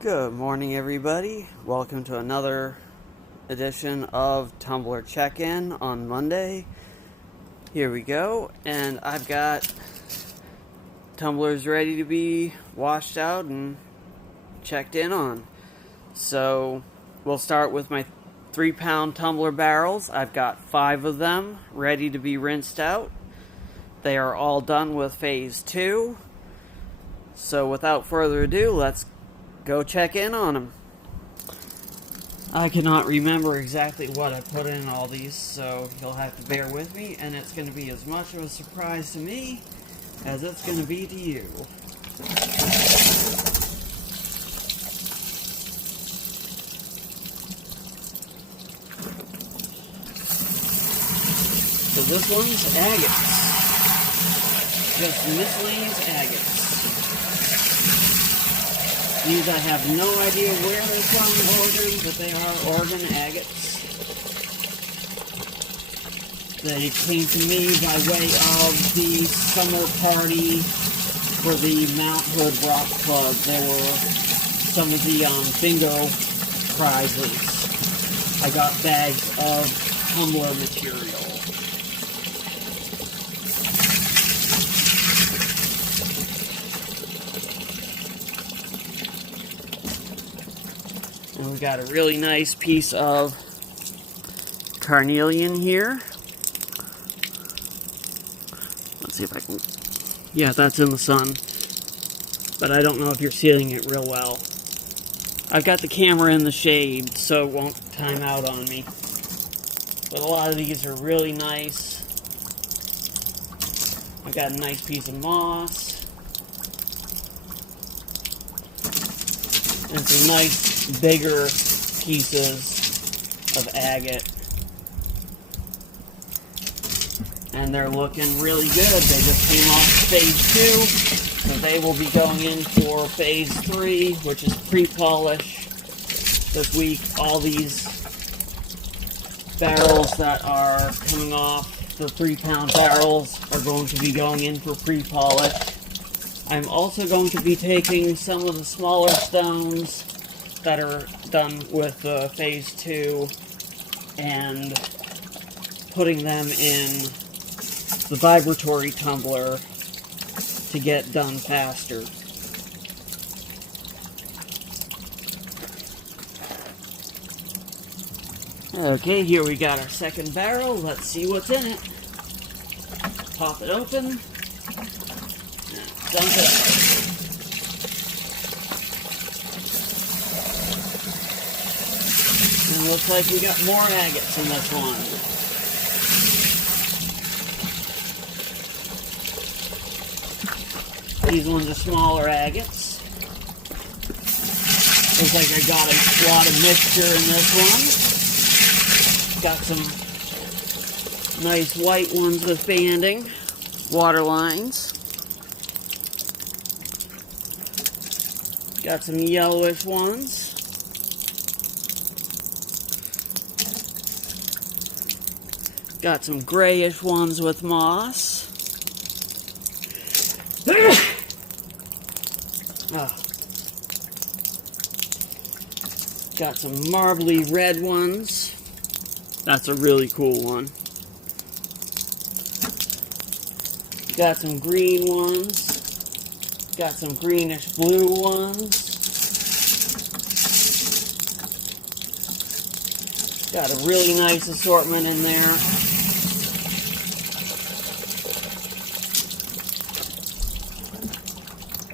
Good morning, everybody. Welcome to another edition of Tumbler Check-In on Monday. Here we go, and I've got tumblers ready to be washed out and checked in on. So we'll start with my 3-pound tumbler barrels. I've got 5 of them ready to be rinsed out. They are all done with phase 2. So without further ado, let's go check in on them. I cannot remember exactly what I put in all these, so you'll have to bear with me, and it's going to be as much of a surprise to me as it's going to be to you. So this one's agates. Just miscellaneous agates. These I have no idea where they're from in Oregon, but they are Oregon agates. They came to me by way of the summer party for the Mount Hood Rock Club. They were some of the bingo prizes. I got bags of tumbler material. And we got a really nice piece of carnelian here. Let's see if I can... Yeah, that's in the sun. But I don't know if you're seeing it real well. I've got the camera in the shade, so it won't time out on me. But a lot of these are really nice. I've got a nice piece of moss. And some nice bigger pieces of agate, and they're looking really good. They just came off phase 2, so they will be going in for phase 3, which is pre-polish this week. All these barrels that are coming off the 3-pound barrels are going to be going in for pre-polish. I'm also going to be taking some of the smaller stones that are done with phase 2 and putting them in the Vibratory tumbler to get done faster. Okay, here we got our second barrel. Let's see what's in it. Pop it open. Dump it. And it looks like we got more agates in this one. These ones are smaller agates. Looks like I got a lot of mixture in this one. Got some nice white ones with banding, water lines. Got some yellowish ones. Got some grayish ones with moss. Got some marbly red ones. That's a really cool one. Got some green ones. Got some greenish blue ones. Got a really nice assortment in there.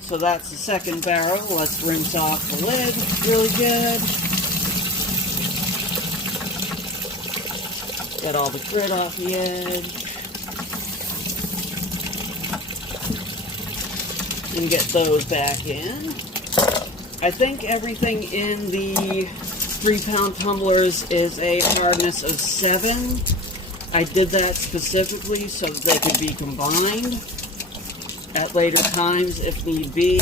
So that's the second barrel. Let's rinse off the lid really good. Get all the grit off the edge. And get those back in. I think everything in the 3-pound tumblers is a hardness of 7. I did that specifically so that they could be combined at later times if need be,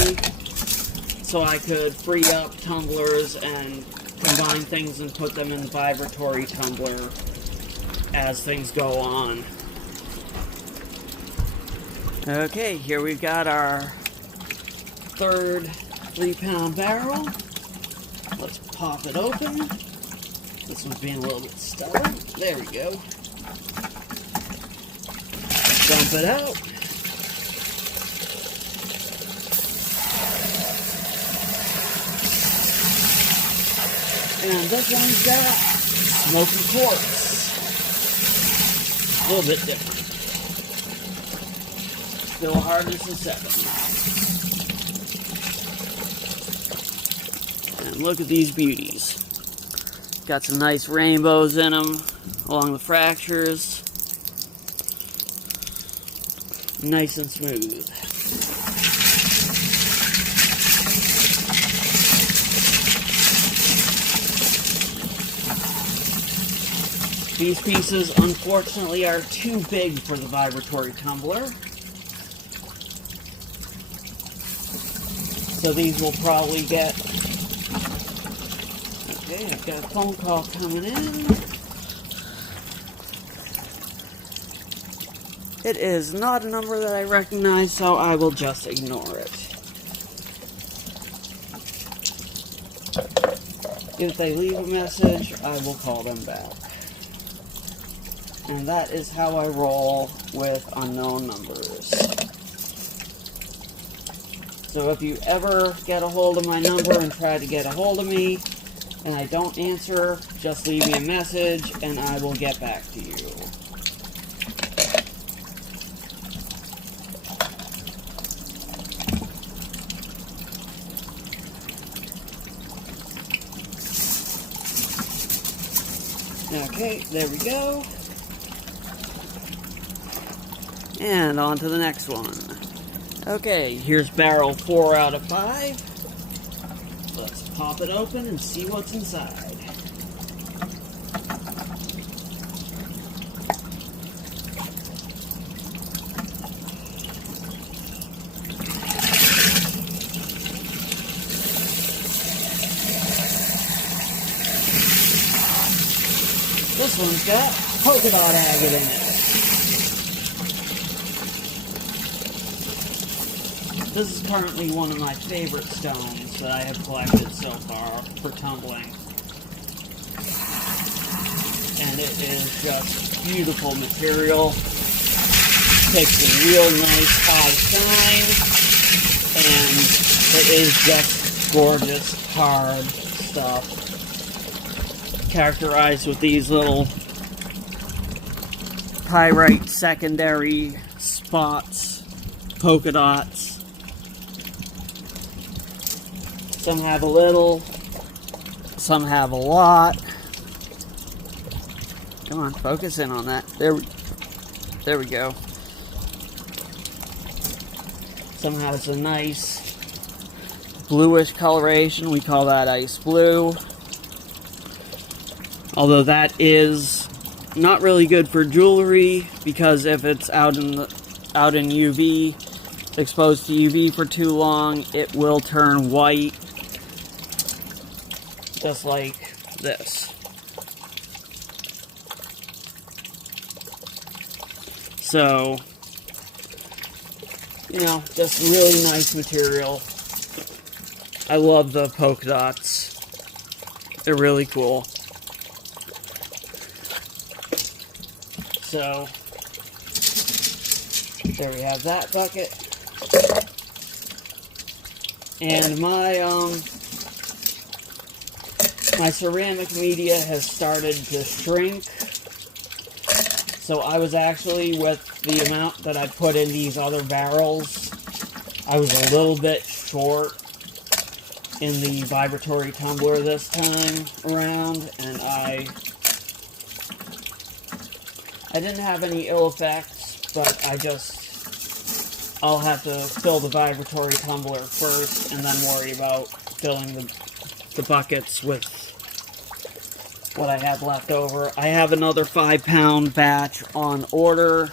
so I could free up tumblers and combine things and put them in the vibratory tumbler as things go on. Okay, here we've got our third 3-pound barrel. Let's pop it open. This one's being a little bit stubborn. There we go. Dump it out. And this one's got smoky quartz. A little bit different. Still hardness and 7. And look at these beauties. Got some nice rainbows in them along the fractures. Nice and smooth. These pieces, unfortunately, are too big for the vibratory tumbler. So these will probably get... Okay, I've got a phone call coming in. It is not a number that I recognize, so I will just ignore it. If they leave a message, I will call them back. And that is how I roll with unknown numbers. So if you ever get a hold of my number and try to get a hold of me, and I don't answer, just leave me a message and I will get back to you. Okay, there we go. And on to the next one. Okay, here's barrel 4 out of 5. Let's pop it open and see what's inside. This one's got polka dot agate in it. This is currently one of my favorite stones that I have collected so far for tumbling. And it is just beautiful material. Takes a real nice high shine. And it is just gorgeous, hard stuff. Characterized with these little pyrite secondary spots, polka dots. Some have a little, some have a lot. Come on, focus in on that. There we go. Some has a nice bluish coloration. We call that ice blue. Although that is not really good for jewelry, because if it's out in UV, exposed to UV for too long, it will turn white, just like this. So, you know, just really nice material. I love the polka dots. They're really cool. So, there we have that bucket. And my my ceramic media has started to shrink. So I was actually, with the amount that I put in these other barrels, I was a little bit short in the vibratory tumbler this time around, and I didn't have any ill effects, but I'll have to fill the vibratory tumbler first and then worry about filling the buckets with what I have left over. I have another 5-pound batch on order.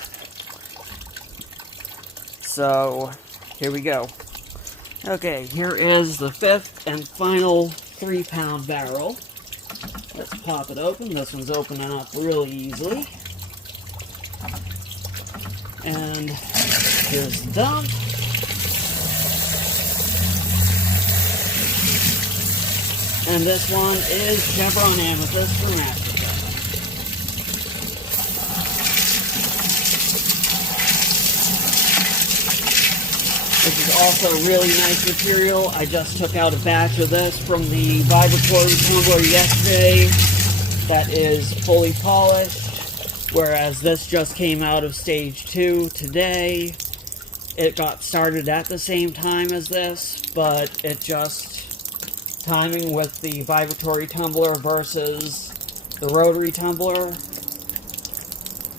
So, here we go. Okay, here is the 5th and final 3-pound barrel. Let's pop it open. This one's opening up really easily. And here's the dump. And this one is chevron amethyst from Africa. This is also really nice material. I just took out a batch of this from the Vibratory tumbler yesterday that is fully polished, whereas this just came out of stage 2 today. It got started at the same time as this, but it just, timing with the Vibratory tumbler versus the rotary tumbler.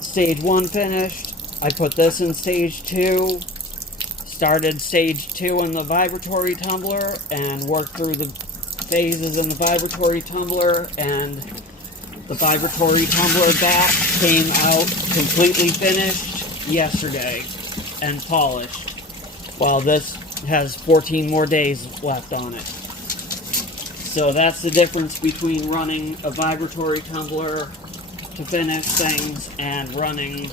Stage 1 finished. I put this in stage 2. Started stage 2 in the Vibratory tumbler and worked through the phases in the Vibratory tumbler, and the Vibratory tumbler back came out completely finished yesterday and polished, while this has 14 more days left on it. So that's the difference between running a Vibratory tumbler to finish things and running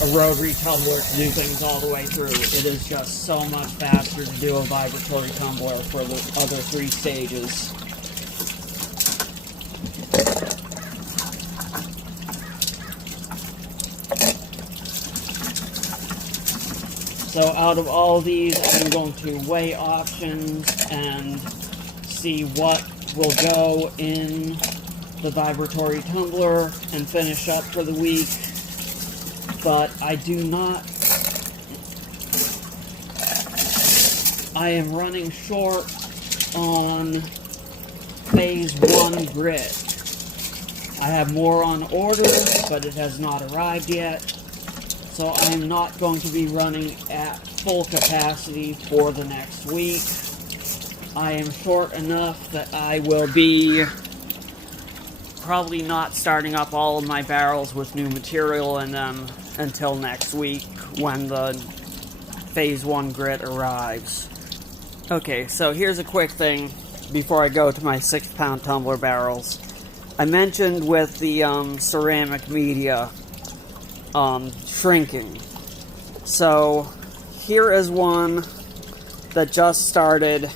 a rotary tumbler to do things all the way through. It is just so much faster to do a Vibratory tumbler for the other 3 stages. So out of all of these, I'm going to weigh options and see what will go in the Vibratory tumbler and finish up for the week. But I am running short on phase 1 grit. I have more on order, but it has not arrived yet. So I'm not going to be running at full capacity for the next week. I am short enough that I will be probably not starting up all of my barrels with new material in them until next week when the phase 1 grit arrives. Okay, so here's a quick thing before I go to my 6-pound tumbler barrels. I mentioned with the ceramic media shrinking. So here is one that just started.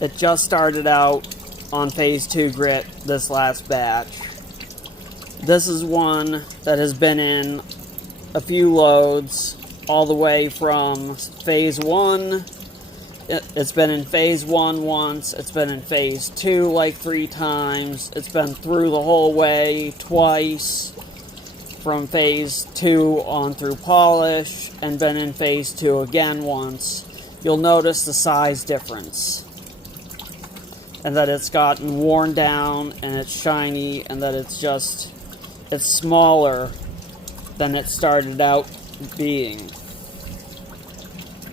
It just started out on phase 2 grit this last batch. This is one that has been in a few loads all the way from phase 1. It's been in phase 1 once, it's been in phase 2 like 3 times, it's been through the whole way twice, from phase 2 on through polish, and been in phase 2 again once. You'll notice the size difference, and that it's gotten worn down, and it's shiny, and that it's smaller than it started out being,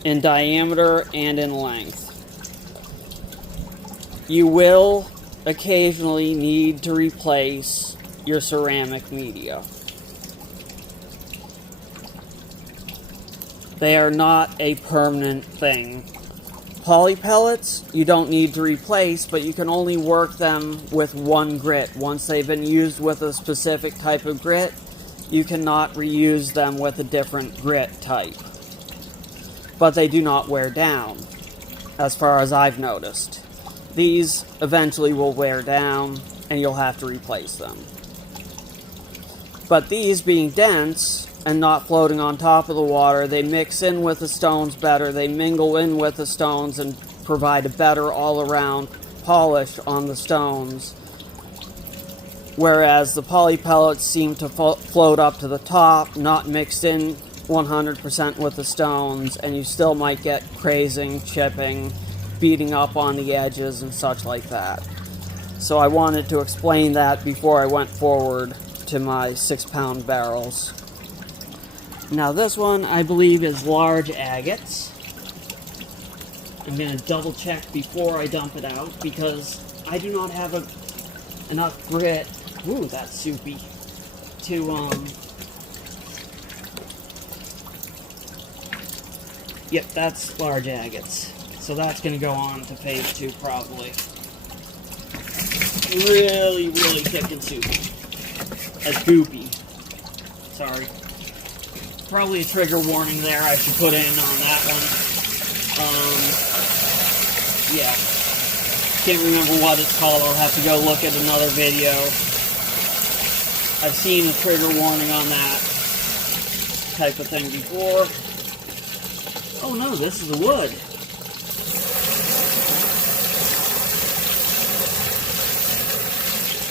in diameter and in length. You will occasionally need to replace your ceramic media. They are not a permanent thing. Poly pellets, you don't need to replace, but you can only work them with 1 grit. Once they've been used with a specific type of grit, you cannot reuse them with a different grit type. But they do not wear down, as far as I've noticed. These eventually will wear down, and you'll have to replace them. But these, being dense and not floating on top of the water, they mix in with the stones better, they mingle in with the stones and provide a better all-around polish on the stones. Whereas the poly pellets seem to float up to the top, not mixed in 100% with the stones, and you still might get crazing, chipping, beating up on the edges and such like that. So I wanted to explain that before I went forward to my 6-pound barrels. Now this one I believe is large agates. I'm going to double check before I dump it out because I do not have enough grit. Ooh, that's soupy. To Yep, that's large agates. So that's going to go on to phase 2 probably. Really, really thick and soupy. Goopy. Sorry. Probably a trigger warning there I should put in on that one. Yeah. Can't remember what it's called. I'll have to go look at another video. I've seen a trigger warning on that type of thing before. Oh no, this is the wood.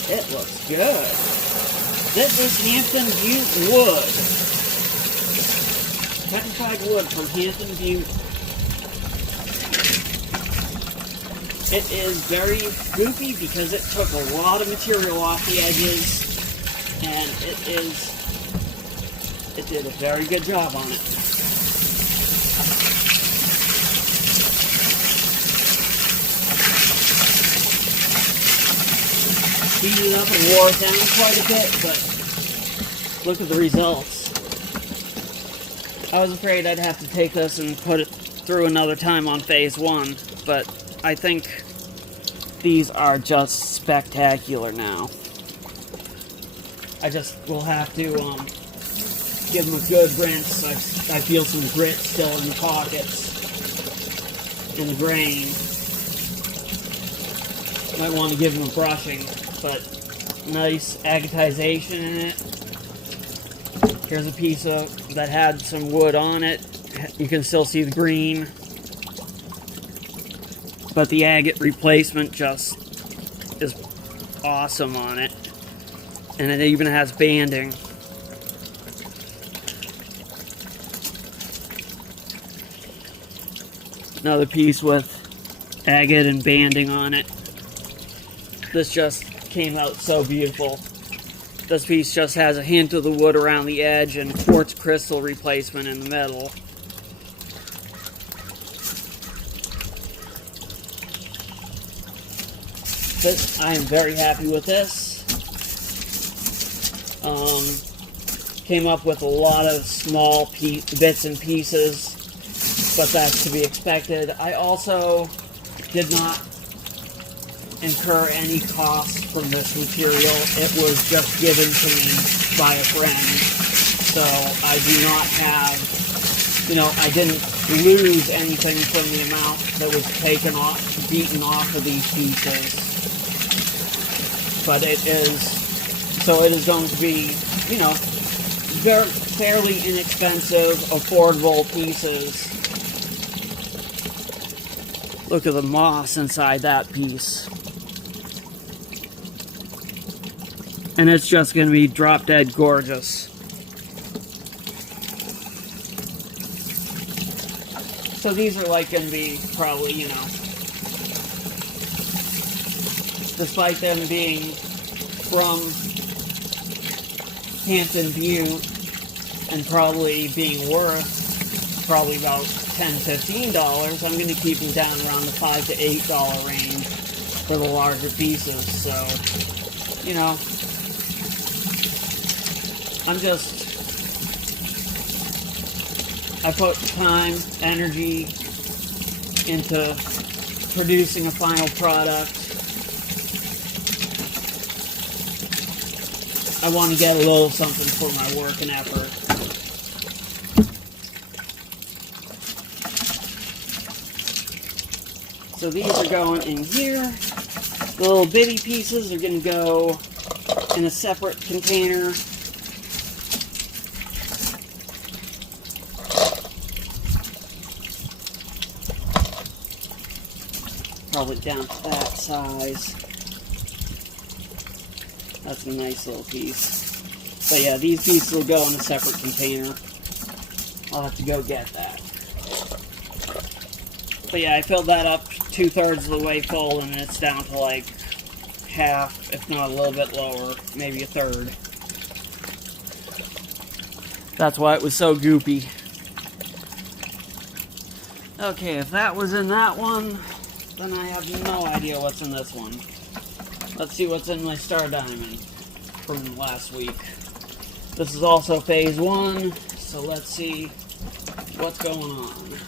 It looks good. This is Hampton Butte wood. Petrified wood from Hampton Butte. It is very goopy because it took a lot of material off the edges, and it did a very good job on it. Speeded it up and wore it down quite a bit, but look at the results. I was afraid I'd have to take this and put it through another time on phase 1, but I think these are just spectacular now. I just will have to give them a good rinse. I feel some grit still in the pockets, in the grain. Might want to give them a brushing, but nice agatization in it. Here's a piece that had some wood on it. You can still see the green. But the agate replacement just is awesome on it. And it even has banding. Another piece with agate and banding on it. This just came out so beautiful. This piece just has a hint of the wood around the edge and quartz crystal replacement in the middle. I am very happy with this. Came up with a lot of small bits and pieces, but that's to be expected. I also did not incur any cost from this material. It was just given to me by a friend. So I do not have, I didn't lose anything from the amount that was beaten off of these pieces. But it is going to be, very fairly inexpensive, affordable pieces. Look at the moss inside that piece. And it's just going to be drop dead gorgeous. So these are going to be probably, despite them being from Hampton Butte and probably being worth probably about $10-15, I'm going to keep them down around the $5 to $8 range for the larger pieces. So, I put time, energy into producing a final product. I want to get a little something for my work and effort. So these are going in here. The little bitty pieces are going to go in a separate container. Probably down to that size. That's a nice little piece. But yeah, these pieces will go in a separate container. I'll have to go get that. But yeah, I filled that up 2/3 of the way full, and it's down to like half, if not a little bit lower, maybe 1/3. That's why it was so goopy. Okay, if that was in that one, then I have no idea what's in this one. Let's see what's in my Star Diamond from last week. This is also phase 1, so let's see what's going on.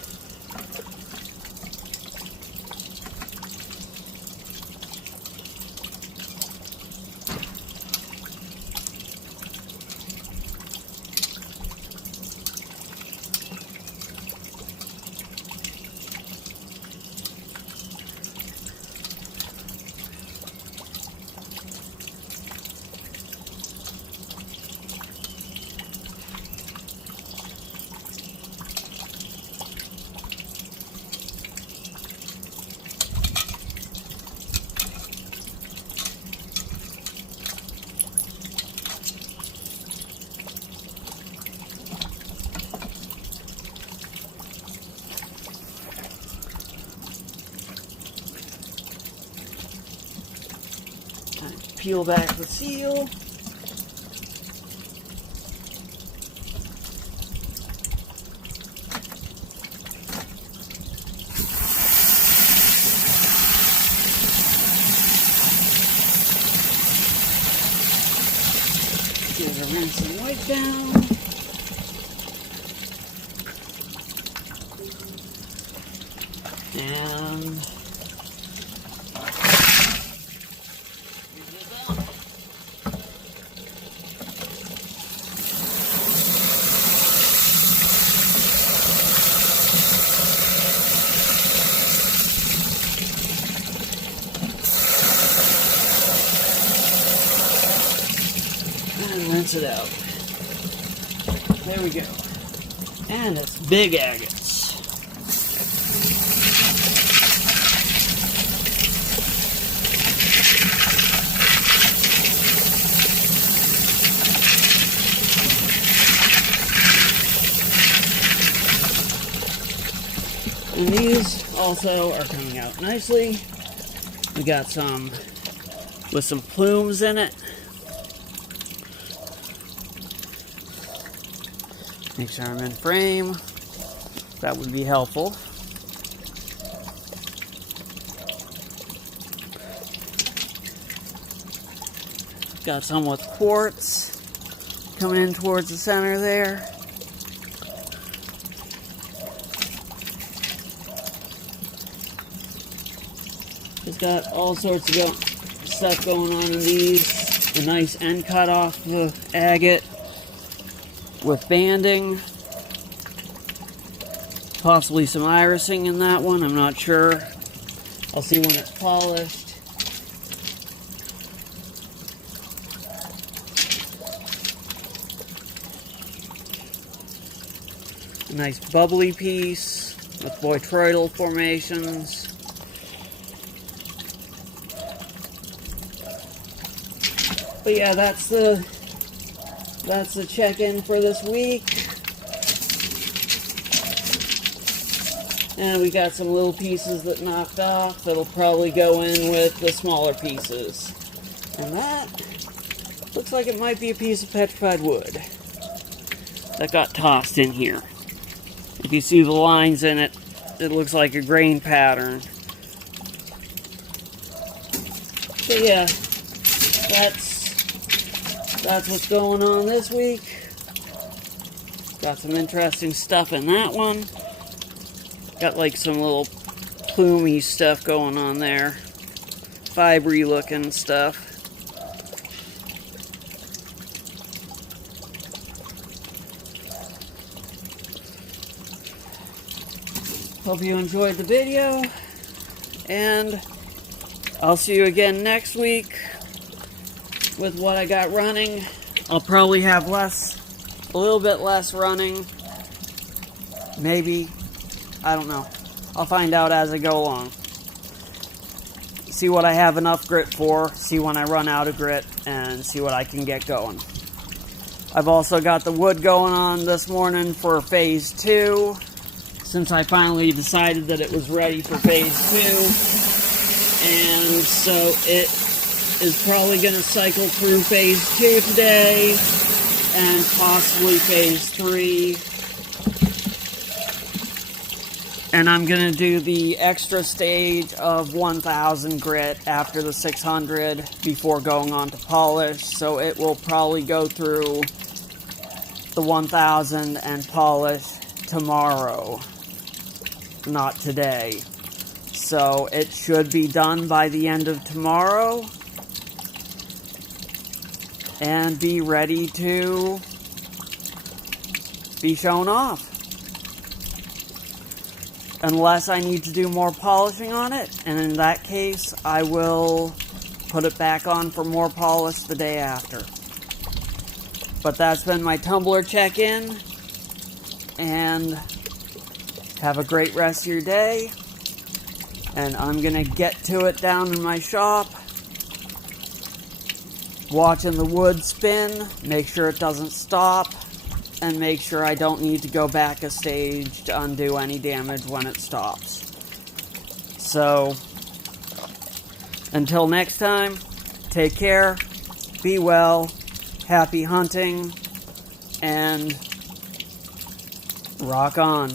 peel back the seal. Give it a rinse and wipe down. And rinse it out. There we go. And it's big agates. And these also are coming out nicely. We got some with some plumes in it. Make sure I'm in frame. That would be helpful. Got some with quartz coming in towards the center there. It's got all sorts of stuff going on in these. A nice end cut off the agate with banding. Possibly some irising in that one, I'm not sure. I'll see when it's polished. A nice bubbly piece with botryoidal formations. But yeah, that's the check-in for this week. And we got some little pieces that knocked off that'll probably go in with the smaller pieces. And that looks like it might be a piece of petrified wood that got tossed in here. If you see the lines in it, it looks like a grain pattern. But yeah, that's what's going on this week. Got some interesting stuff in that one. Got like some little plumy stuff going on there. Fibery looking stuff. Hope you enjoyed the video. And I'll see you again next week with what I got running. I'll probably have a little bit less running. Maybe. I don't know. I'll find out as I go along. See what I have enough grit for, see when I run out of grit, and see what I can get going. I've also got the wood going on this morning for phase 2, since I finally decided that it was ready for phase 2. And so it is probably going to cycle through phase 2 today, and possibly phase 3. And I'm going to do the extra stage of 1000 grit after the 600 before going on to polish. So it will probably go through the 1000 and polish tomorrow, not today. So it should be done by the end of tomorrow and be ready to be shown off. Unless I need to do more polishing on it, and in that case, I will put it back on for more polish the day after. But that's been my tumbler check-in, and have a great rest of your day. And I'm gonna get to it down in my shop, watching the wood spin, make sure it doesn't stop, and make sure I don't need to go back a stage to undo any damage when it stops. So, until next time, Take care, be well, happy hunting, and rock on.